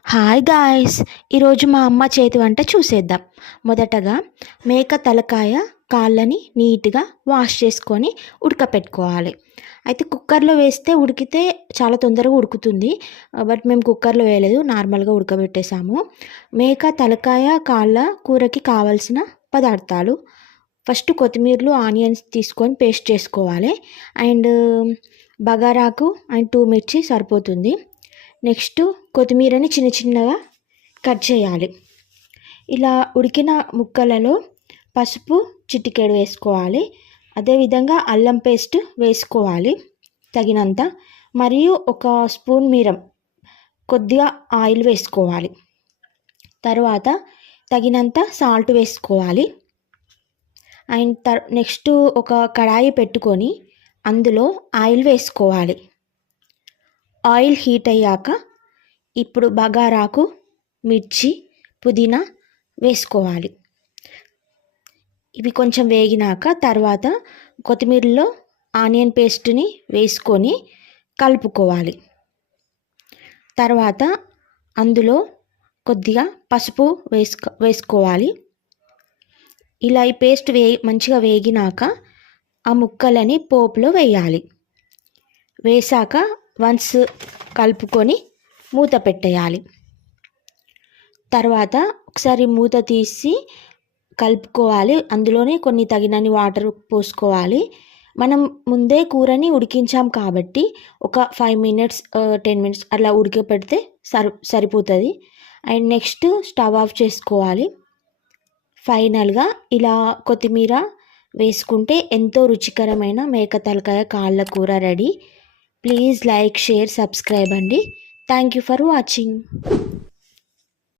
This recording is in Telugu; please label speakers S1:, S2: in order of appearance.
S1: హాయ్ గాయ్స్ ఈరోజు మా అమ్మ చేతి వంట చూసేద్దాం. మొదటగా మేక తలకాయ కాళ్ళని నీట్గా వాష్ చేసుకొని ఉడకపెట్టుకోవాలి. అయితే కుక్కర్లో వేస్తే ఉడికితే చాలా తొందరగా ఉడుకుతుంది. బట్ మేము కుక్కర్లో వేయలేదు నార్మల్గా ఉడకబెట్టేసాము మేక తలకాయ కాళ్ళ కూరకి కావాల్సిన పదార్థాలు. ఫస్ట్ కొత్తిమీరలు ఆనియన్స్ తీసుకొని పేస్ట్ చేసుకోవాలి. అండ్ బగారాకు అండ్ టూ మిర్చి సరిపోతుంది. నెక్స్ట్ కొత్తిమీరని చిన్న చిన్నగా కట్ చేయాలి. ఇలా ఉడికిన ముక్కలలో పసుపు చిటికెడు వేసుకోవాలి. అదేవిధంగా అల్లం పేస్ట్ వేసుకోవాలి. తగినంత మరియు ఒక స్పూన్ మీరం కొద్దిగా ఆయిల్ వేసుకోవాలి. తర్వాత తగినంత సాల్ట్ వేసుకోవాలి. అండ్ తర్ నెక్స్ట్ ఒక కడాయి పెట్టుకొని అందులో ఆయిల్ వేసుకోవాలి. ఆయిల్ హీట్ అయ్యాక ఇప్పుడు బగారాకు మిర్చి పుదీనా వేసుకోవాలి. ఇవి కొంచెం వేగినాక తర్వాత కొత్తిమీరలో ఆనియన్ పేస్ట్ని వేసుకొని కలుపుకోవాలి. తర్వాత అందులో కొద్దిగా పసుపు వేసుకో వేసుకోవాలి. ఇలా ఈ పేస్ట్ వే మంచిగా వేగినాక ఆ ముక్కలని పోపులో వేయాలి. వేసాక వన్స్ కలుపుకొని మూత పెట్టేయాలి. తర్వాత ఒకసారి మూత తీసి కలుపుకోవాలి. అందులోనే కొన్ని తగినన్ని వాటర్ పోసుకోవాలి. మనం ముందే కూరని ఉడికించాం కాబట్టి ఒక ఫైవ్ మినిట్స్ టెన్ మినిట్స్ అలా ఉడకపెడితే సరి సరిపోతుంది. అండ్ నెక్స్ట్ స్టవ్ ఆఫ్ చేసుకోవాలి. ఫైనల్గా ఇలా కొత్తిమీర వేసుకుంటే ఎంతో రుచికరమైన మేక తలకాయ కాళ్ళ కూర ready. Please like share subscribe అండి. Thank you for watching